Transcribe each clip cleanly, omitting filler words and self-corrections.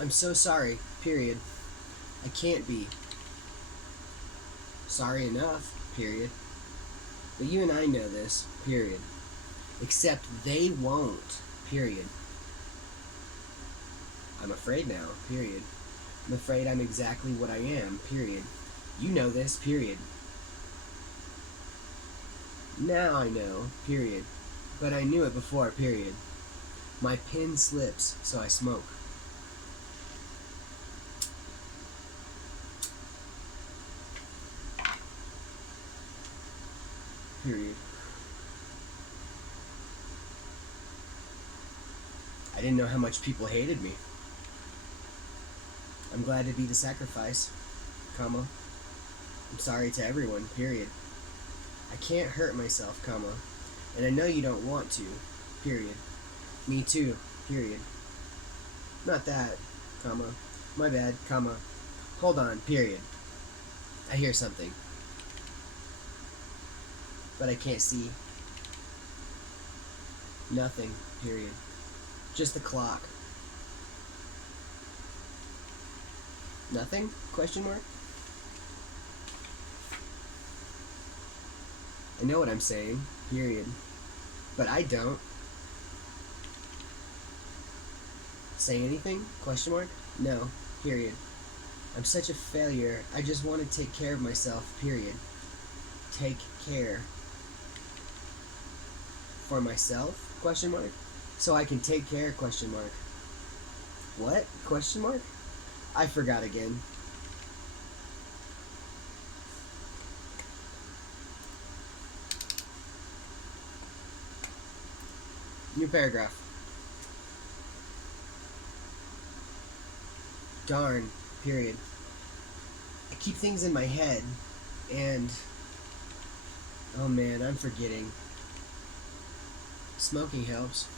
I'm so sorry, period. I can't be sorry enough, period. But you and I know this, period. Except they won't, period. I'm afraid now, period. I'm afraid I'm exactly what I am, period. You know this, period. Now I know, period. But I knew it before, period. My pen slips, so I smoke. Period. I didn't know how much people hated me. I'm glad to be the sacrifice, comma. I'm sorry to everyone, period. I can't hurt myself, comma. And I know you don't want to, period. Me too, period. Not that, comma. My bad, comma. Hold on, period. I hear something. But I can't see. Nothing, period. Just the clock. Nothing? Question mark? I know what I'm saying, period. But I don't. Say anything? Question mark? No, period. I'm such a failure. I just want to take care of myself, period. Take care. For myself? Question mark. So I can take care? Question mark. What? Question mark. I forgot again. New paragraph. Darn. Period. I keep things in my head, and oh man, I'm forgetting. Smoking helps.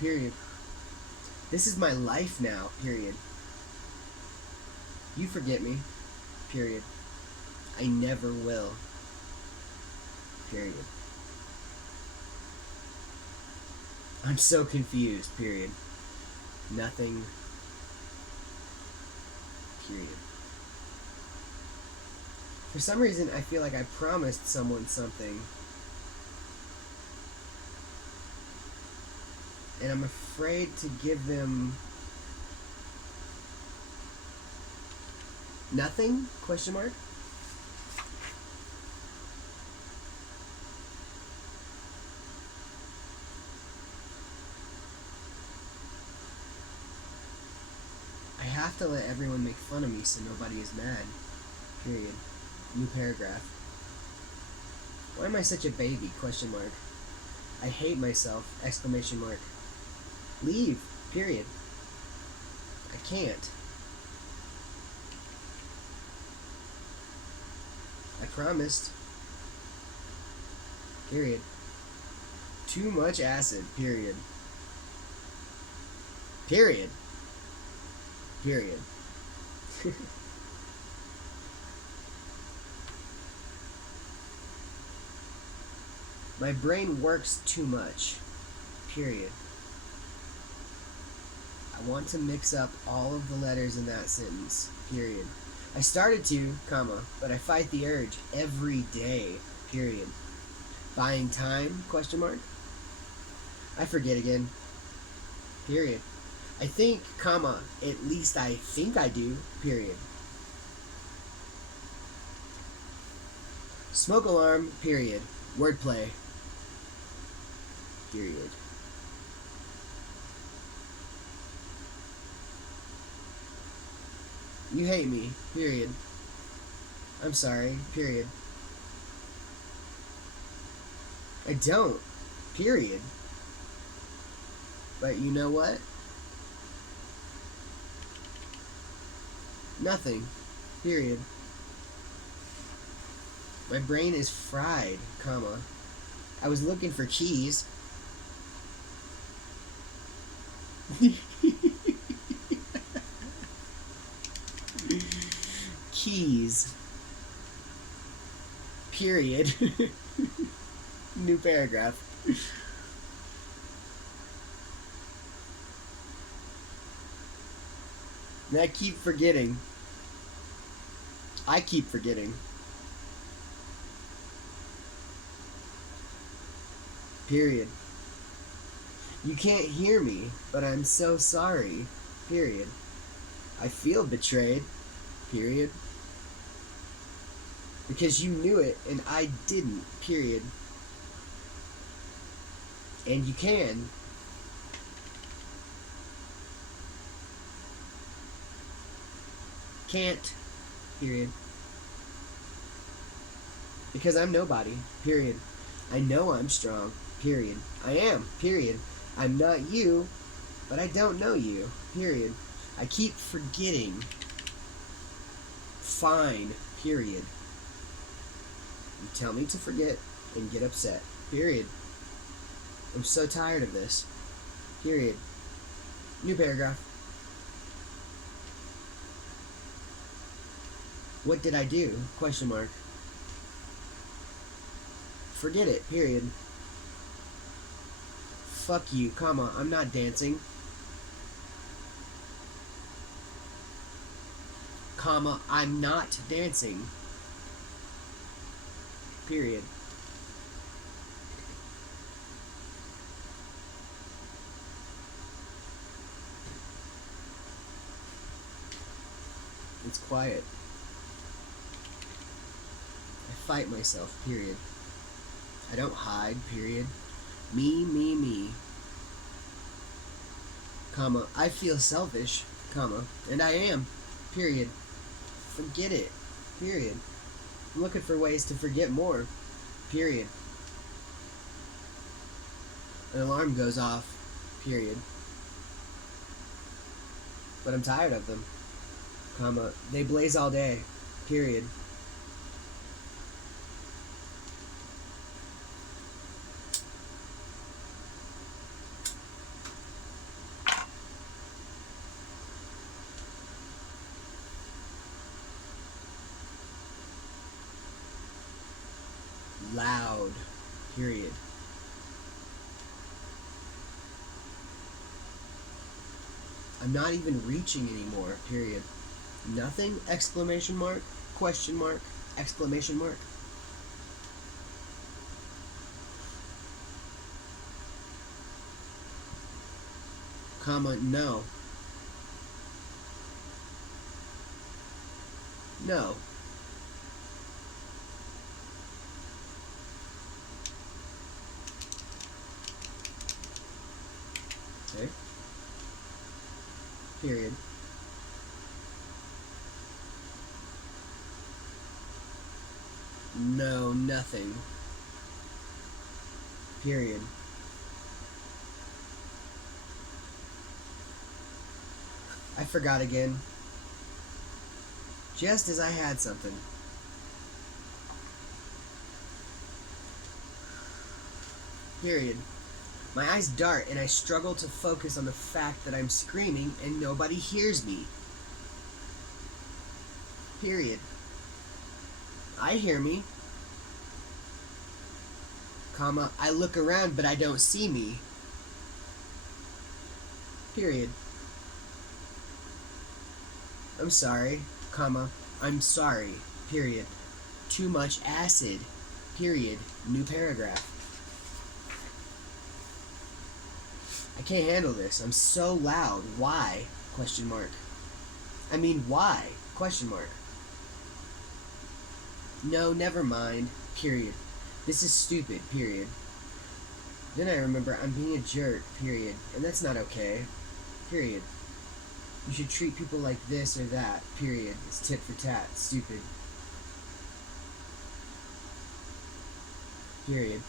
Period. This is my life now, period. You forget me, period. I never will, period. I'm so confused, period. Nothing, period. For some reason, I feel like I promised someone something, and I'm afraid to give them nothing? Question mark. I have to let everyone make fun of me so nobody is mad. Period. New paragraph. Why am I such a baby? Question mark. I hate myself! Exclamation mark. Leave. Period. I can't. I promised. Period. Too much acid. Period. Period. Period. My brain works too much. Period. I want to mix up all of the letters in that sentence. Period. I started to, comma, but I fight the urge every day. Period. Buying time? Question mark. I forget again. Period. I think, comma, at least I think I do. Period. Smoke alarm. Period. Wordplay. Period. You hate me. Period. I'm sorry. Period. I don't. Period. But you know what? Nothing. Period. My brain is fried, comma. I was looking for keys. Keys. Period. New paragraph. And I keep forgetting. I keep forgetting. Period. You can't hear me, but I'm so sorry. Period. I feel betrayed. Period. Because you knew it and I didn't. Period. And you can. Can't. Period. Because I'm nobody. Period. I know I'm strong. Period. I am. Period. I'm not you, but I don't know you. Period. I keep forgetting. Fine. Period. You tell me to forget and get upset. Period. I'm so tired of this. Period. New paragraph. What did I do? Question mark. Forget it. Period. Fuck you, comma. I'm not dancing. Comma. I'm not dancing. Period. It's quiet. I fight myself. Period. I don't hide. Period. Me. Comma. I feel selfish. Comma. And I am. Period. Forget it. Period. I'm looking for ways to forget more. Period. An alarm goes off. Period. But I'm tired of them. Comma. They blaze all day. Period. Loud. Period. I'm not even reaching anymore. Period. Nothing? Exclamation mark? Question mark? Exclamation mark? Comma. No. No. Okay. Period. No, nothing. Period. I forgot again. Just as I had something. Period. My eyes dart and I struggle to focus on the fact that I'm screaming and nobody hears me. Period. I hear me. Comma. I look around but I don't see me. Period. I'm sorry. Comma. I'm sorry. Period. Too much acid. Period. New paragraph. I can't handle this. I'm so loud. Why? Question mark. I mean, why? Question mark. No, never mind. Period. This is stupid. Period. Then I remember I'm being a jerk. Period. And that's not okay. Period. You should treat people like this or that. Period. It's tit for tat. Stupid. Period.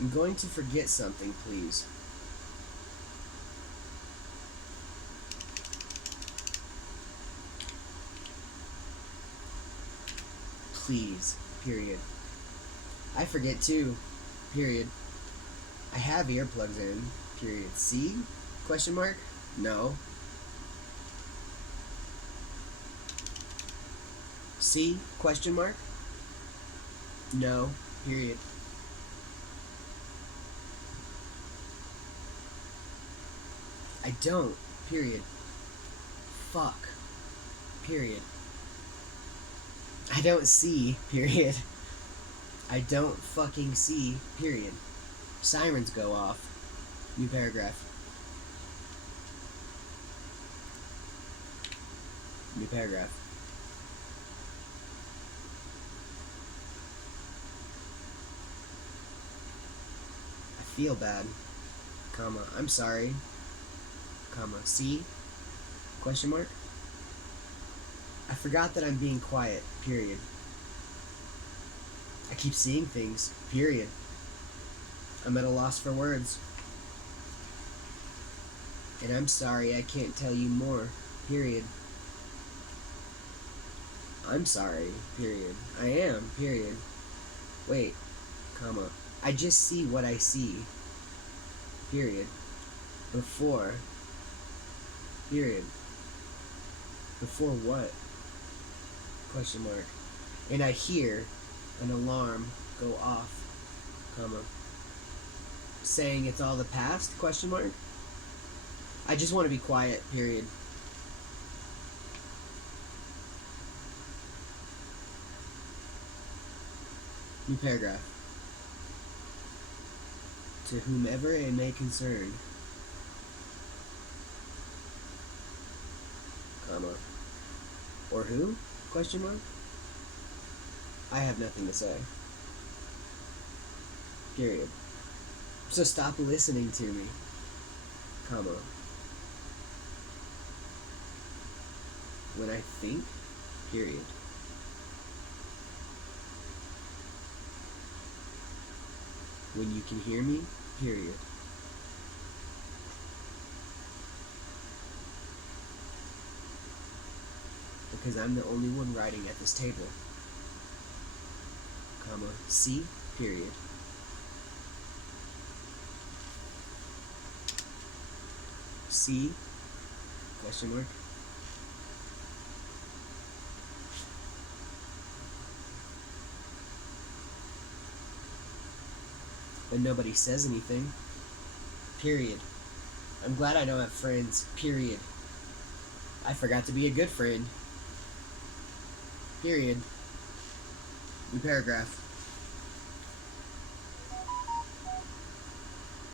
I'm going to forget something, please. Please. Period. I forget too. Period. I have earplugs in. Period. See? Question mark? No. C? Question mark? No. Period. I don't. Period. Fuck. Period. I don't see. Period. I don't fucking see. Period. Sirens go off. New paragraph. New paragraph. I feel bad. Comma. I'm sorry. Comma. See? Question mark? I forgot that I'm being quiet. Period. I keep seeing things. Period. I'm at a loss for words. And I'm sorry I can't tell you more. Period. I'm sorry. Period. I am. Period. Wait. Comma. I just see what I see. Period. Before. Period. Before what? Question mark. And I hear an alarm go off, comma, saying it's all the past? Question mark. I just want to be quiet. Period. New paragraph. To whomever it may concern, comma, or who? Question mark. I have nothing to say. Period. So stop listening to me, comma. When I think, period. When you can hear me, period. Because I'm the only one writing at this table, comma, C, period. C, question mark. But nobody says anything. Period. I'm glad I don't have friends. Period. I forgot to be a good friend. Period. New paragraph.